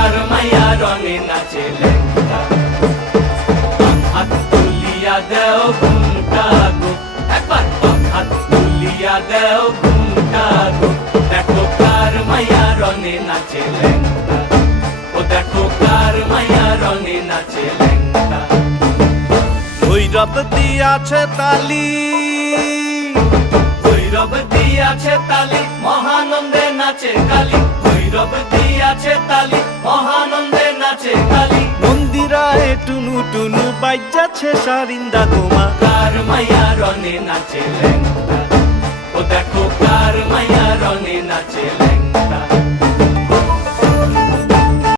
কার মাইয়া রঙে নাচে ল্যাংটা হাত তুলিয়া দেও ঘুমটা গো একবার হাত তুলিয়া দেও ঘুমটা গো দেখো কার মাইয়া রঙে নাচে ল্যাংটা ও দেখো কার মাইয়া রঙে নাচে ল্যাংটা ভৈরব দিয়াছে তালি ভৈরব দিয়াছে তালি মহানন্দে নাচে কালী ভৈরব দিয়াছে তালি মহানন্দে নাচে কালী মন্দিরায় টুনু টুনু বাজ্যাছে সারিন্দা গোমা কার মাইয়া রঙে নাচে ল্যাংটা ও দেখো কার মাইয়া রঙে নাচে ল্যাংটা